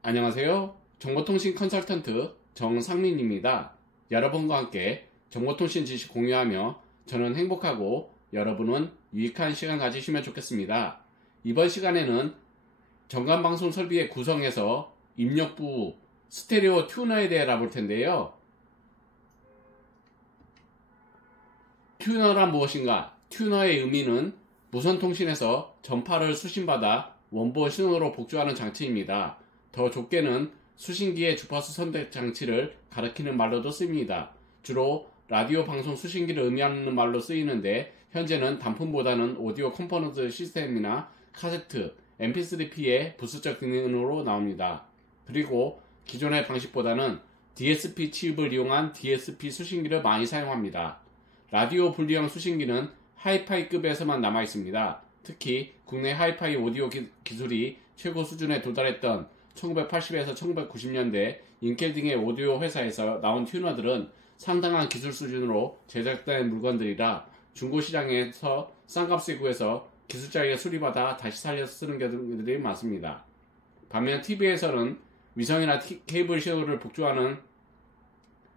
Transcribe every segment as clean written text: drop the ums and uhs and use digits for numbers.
안녕하세요. 정보통신 컨설턴트 정상민입니다. 여러분과 함께 정보통신 지식 공유하며 저는 행복하고 여러분은 유익한 시간 가지시면 좋겠습니다. 이번 시간에는 전관방송 설비의 구성에서 입력부 스테레오 튜너에 대해 알아볼 텐데요. 튜너란 무엇인가? 튜너의 의미는 무선통신에서 전파를 수신받아 원본 신호로 복조하는 장치입니다. 더 좁게는 수신기의 주파수 선택 장치를 가리키는 말로도 쓰입니다. 주로 라디오 방송 수신기를 의미하는 말로 쓰이는데 현재는 단품보다는 오디오 컴포넌트 시스템이나 카세트, mp3p의 부수적 기능으로 나옵니다. 그리고 기존의 방식보다는 DSP 칩을 이용한 DSP 수신기를 많이 사용합니다. 라디오 분리형 수신기는 하이파이급에서만 남아있습니다. 특히 국내 하이파이 오디오 기술이 최고 수준에 도달했던 1980에서 1990년대 인켈 등의 오디오 회사에서 나온 튜너들은 상당한 기술 수준으로 제작된 물건들이라 중고시장에서 싼 값에 구해서 기술자에게 수리받아 다시 살려서 쓰는 경우들이 많습니다. 반면 TV에서는 위성이나 케이블 신호를 복조하는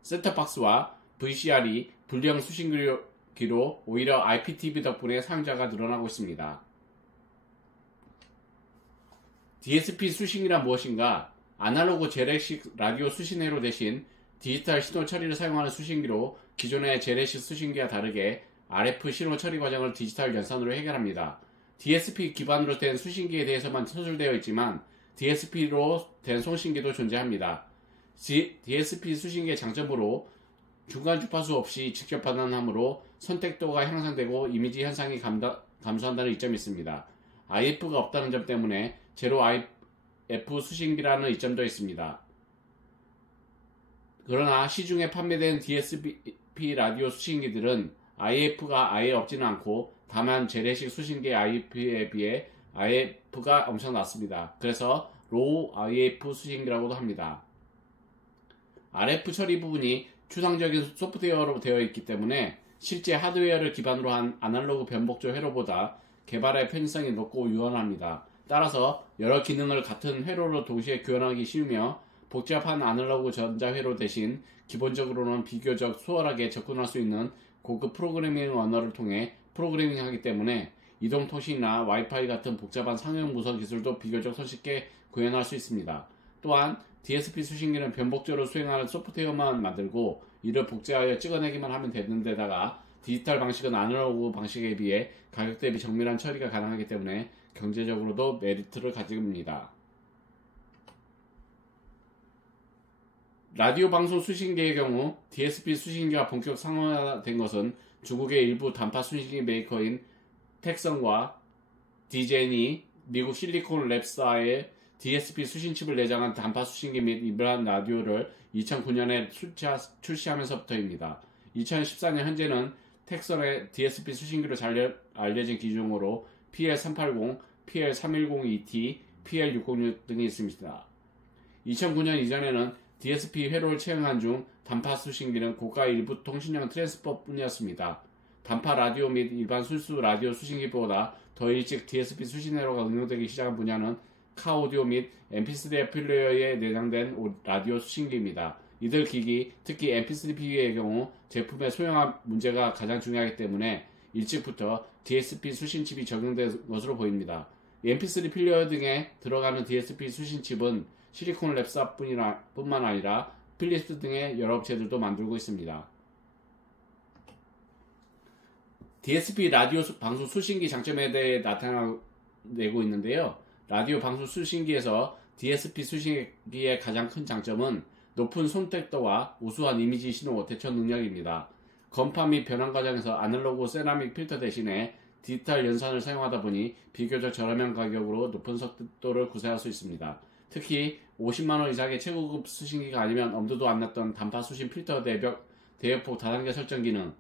셋톱박스와 VCR이 분리형 수신기로 오히려 IPTV 덕분에 사용자가 늘어나고 있습니다. DSP 수신기란 무엇인가? 아날로그 재래식 라디오 수신회로 대신 디지털 신호 처리를 사용하는 수신기로 기존의 재래식 수신기와 다르게 RF 신호 처리 과정을 디지털 연산으로 해결합니다. DSP 기반으로 된 수신기에 대해서만 서술되어 있지만 DSP로 된 송신기도 존재합니다. DSP 수신기의 장점으로 중간 주파수 없이 직접 반환하므로 선택도가 향상되고 이미지 현상이 감소한다는 이점이 있습니다. IF가 없다는 점 때문에 제로 IF 수신기라는 이점도 있습니다. 그러나 시중에 판매된 DSP 라디오 수신기들은 IF가 아예 없지는 않고 다만 재래식 수신기 IF에 비해 IF가 엄청 낮습니다. 그래서 로우 IF 수신기라고도 합니다. RF 처리 부분이 추상적인 소프트웨어로 되어 있기 때문에 실제 하드웨어를 기반으로 한 아날로그 변복조 회로보다 개발의 편의성이 높고 유연합니다. 따라서 여러 기능을 같은 회로로 동시에 교환하기 쉬우며 복잡한 아날로그 전자회로 대신 기본적으로는 비교적 수월하게 접근할 수 있는 고급 프로그래밍 언어를 통해 프로그래밍하기 때문에 이동통신이나 와이파이 같은 복잡한 상용 무선 기술도 비교적 손쉽게 구현할 수 있습니다. 또한 DSP 수신기는 변복조로 수행하는 소프트웨어만 만들고 이를 복제하여 찍어내기만 하면 되는 데다가 디지털 방식은 아날로그 방식에 비해 가격 대비 정밀한 처리가 가능하기 때문에 경제적으로도 메리트를 가집니다. 라디오 방송 수신기의 경우 DSP 수신기가 본격 상용화된 것은 중국의 일부 단파 수신기 메이커인 텍슨과 DJI, 미국 실리콘 랩사의 DSP 수신칩을 내장한 단파 수신기 및 이러한 라디오를 2009년에 출시하면서부터입니다. 2014년 현재는 텍슨의 DSP 수신기로 잘 알려진 기종으로 PL380, PL310ET, PL606 등이 있습니다. 2009년 이전에는 DSP 회로를 채용한 중 단파 수신기는 고가 일부 통신형 트랜스퍼 뿐이었습니다. 단파 라디오 및 일반 순수 라디오 수신기보다 더 일찍 DSP 수신회로가 응용되기 시작한 분야는 카오디오 및 mp3 플레이어에 내장된 라디오 수신기입니다. 이들 기기, 특히 mp3p의 경우 제품의 소형화 문제가 가장 중요하기 때문에 일찍부터 DSP 수신칩이 적용된 것으로 보입니다. mp3 플레이어 등에 들어가는 DSP 수신칩은 실리콘 랩사뿐만 아니라 필립스 등의 여러 업체들도 만들고 있습니다. DSP 라디오 방송 수신기 장점에 대해 나타내고 있는데요. 라디오 방송 수신기에서 DSP 수신기의 가장 큰 장점은 높은 선택도와 우수한 이미지 신호 대처 능력입니다. 건파 및 변환 과정에서 아날로그 세라믹 필터 대신에 디지털 연산을 사용하다 보니 비교적 저렴한 가격으로 높은 속도를 구사할 수 있습니다. 특히 50만원 이상의 최고급 수신기가 아니면 엄두도 안 났던 단파 수신 필터 대역폭 다단계 설정 기능을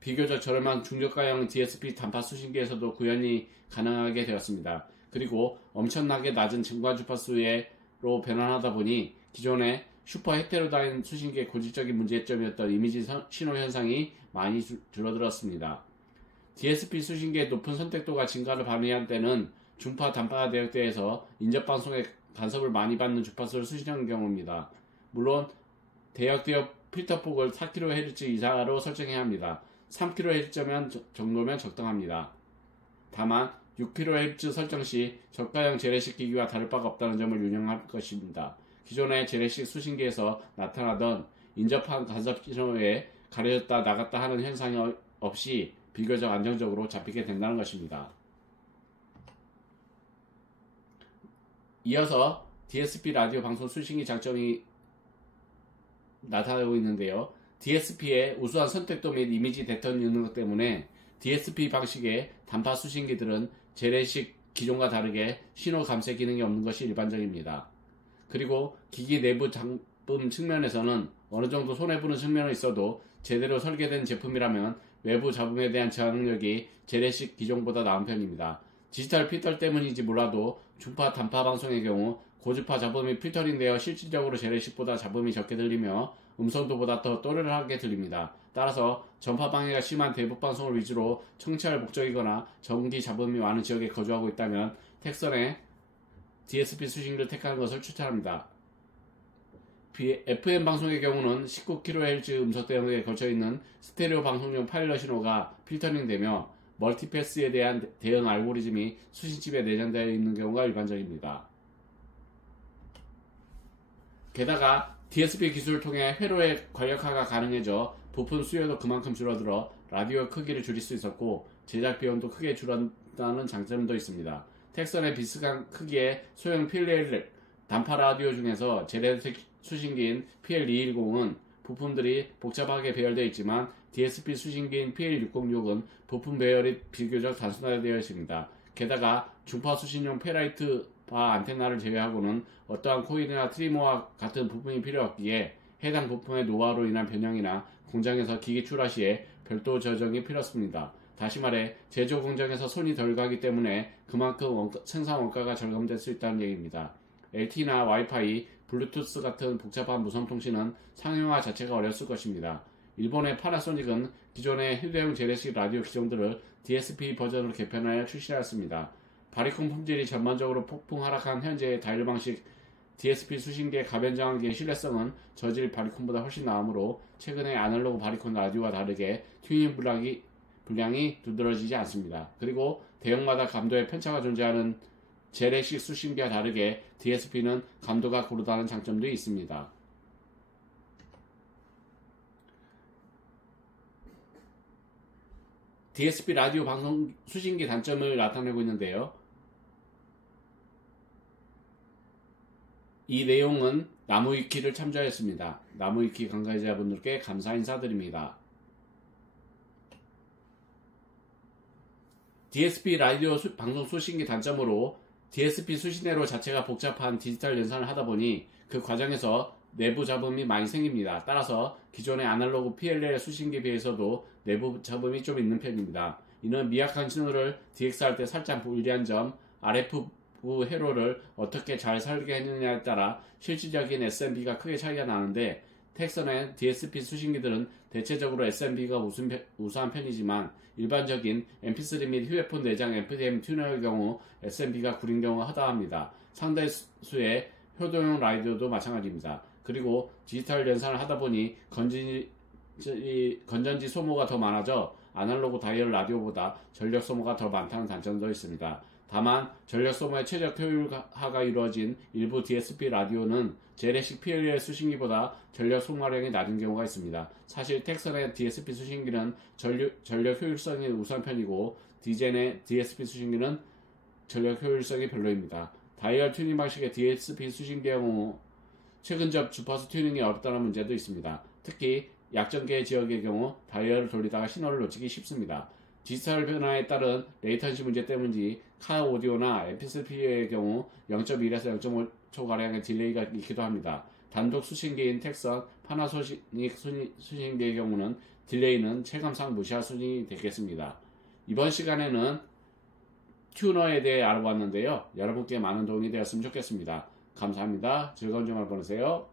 비교적 저렴한 중저가형 DSP 단파 수신기에서도 구현이 가능하게 되었습니다. 그리고 엄청나게 낮은 증관 주파수로 변환하다 보니 기존의 슈퍼 헤테로다인 수신기의 고질적인 문제점이었던 이미지 신호 현상이 많이 줄어들었습니다. DSP 수신기의 높은 선택도가 증가를 발휘한 때는 중파 단파 대역대에서 인접방송에 간섭을 많이 받는 주파수를 수신하는 경우입니다. 물론 대역대역 필터폭을 4kHz 이하로 설정해야 합니다. 3kHz 정도면 적당합니다. 다만 6kHz 설정 시 저가형 재래식 기기와 다를 바가 없다는 점을 유념할 것입니다. 기존의 재래식 수신기에서 나타나던 인접한 간섭 신호에 가려졌다 나갔다 하는 현상이 없이 비교적 안정적으로 잡히게 된다는 것입니다. 이어서 DSP 라디오 방송 수신기 장점이 나타나고 있는데요. DSP의 우수한 선택도 및 이미지 대턴 능력 때문에 DSP 방식의 단파 수신기들은 재래식 기종과 다르게 신호 감쇄 기능이 없는 것이 일반적입니다. 그리고 기기 내부 잡음 측면에서는 어느 정도 손해보는 측면은 있어도 제대로 설계된 제품이라면 외부 잡음에 대한 저항 능력이 재래식 기종보다 나은 편입니다. 디지털 필터 때문인지 몰라도 중파 단파 방송의 경우 고주파 잡음이 필터링되어 실질적으로 재래식보다 잡음이 적게 들리며 음성도보다 더 또렷하게 들립니다. 따라서 전파 방해가 심한 대북 방송을 위주로 청취할 목적이거나 전기 잡음이 많은 지역에 거주하고 있다면 텍선의 DSP 수신기를 택하는 것을 추천합니다. FM 방송의 경우는 19kHz 음속 대역에 걸쳐있는 스테레오 방송용 파일럿 신호가 필터링되며 멀티패스에 대한 대응 알고리즘이 수신칩에 내장되어 있는 경우가 일반적입니다. 게다가 DSP 기술을 통해 회로의 관력화가 가능해져 부품 수요도 그만큼 줄어들어 라디오 크기를 줄일 수 있었고 제작 비용도 크게 줄었다는 장점도 있습니다. 텍선의 비슷한 크기의 소형 PL 단파 라디오 중에서 재래식 수신기인 PL210은 부품들이 복잡하게 배열되어 있지만 DSP 수신기인 PL606은 부품 배열이 비교적 단순화되어 있습니다. 게다가 중파 수신용 페라이트 바 안테나를 제외하고는 어떠한 코일이나 트리머와 같은 부품이 필요 없기에 해당 부품의 노화로 인한 변형이나 공장에서 기기 출하 시에 별도 조정이 필요 없습니다. 다시 말해 제조 공장에서 손이 덜 가기 때문에 그만큼 생산 원가가 절감될 수 있다는 얘기입니다. LTE나 와이파이, 블루투스 같은 복잡한 무선통신은 상용화 자체가 어려웠을 것입니다. 일본의 파나소닉은 기존의 휴대용 재래식 라디오 기종들을 DSP 버전으로 개편하여 출시하였습니다. 바리콘 품질이 전반적으로 폭풍 하락한 현재의 다일 방식 DSP 수신기의 가변 저항기의 신뢰성은 저질 바리콘보다 훨씬 나으므로 최근의 아날로그 바리콘 라디오와 다르게 튜닝 분량이 두드러지지 않습니다. 그리고 대역마다 감도의 편차가 존재하는 재래식 수신기와 다르게 DSP는 감도가 고르다는 장점도 있습니다. DSP 라디오 방송 수신기 단점을 나타내고 있는데요. 이 내용은 나무위키를 참조하였습니다. 나무위키 관계자분들께 감사 인사드립니다. DSP 라디오 방송 수신기 단점으로 DSP 수신회로 자체가 복잡한 디지털 연산을 하다보니 그 과정에서 내부 잡음이 많이 생깁니다. 따라서 기존의 아날로그 PLL 수신기에 비해서도 내부 잡음이 좀 있는 편입니다. 이는 미약한 신호를 DX할 때 살짝 불리한 점, RF 회로를 어떻게 잘 설계했느냐에 따라 실질적인 SMB가 크게 차이가 나는데 텍선의 DSP 수신기들은 대체적으로 SMB가 우수한 편이지만 일반적인 MP3 및 휴대폰 내장 FDM 튜너의 경우 SMB가 구린 경우가 허다합니다. 상대수의 효도용 라디오도 마찬가지입니다. 그리고 디지털 연산을 하다보니 건전지 소모가 더 많아져 아날로그 다이얼 라디오보다 전력 소모가 더 많다는 단점도 있습니다. 다만 전력 소모의 최적 효율화가 이루어진 일부 DSP 라디오는 재래식 PLL 수신기보다 전력 소모량이 낮은 경우가 있습니다. 사실 텍선의 DSP 수신기는 전력 효율성이 우수한 편이고 디젠의 DSP 수신기는 전력 효율성이 별로입니다. 다이얼 튜닝 방식의 DSP 수신기의 경우 최근접 주파수 튜닝이 어렵다는 문제도 있습니다. 특히 약전계 지역의 경우 다이얼을 돌리다가 신호를 놓치기 쉽습니다. 디지털 변화에 따른 레이턴시 문제 때문인지 카 오디오나 MP3의 경우 0.1에서 0.5초가량의 딜레이가 있기도 합니다. 단독 수신기인 텍선, 파나소닉 수신기의 경우는 딜레이는 체감상 무시할 수준이 되겠습니다. 이번 시간에는 튜너에 대해 알아봤는데요. 여러분께 많은 도움이 되었으면 좋겠습니다. 감사합니다. 즐거운 주말 보내세요.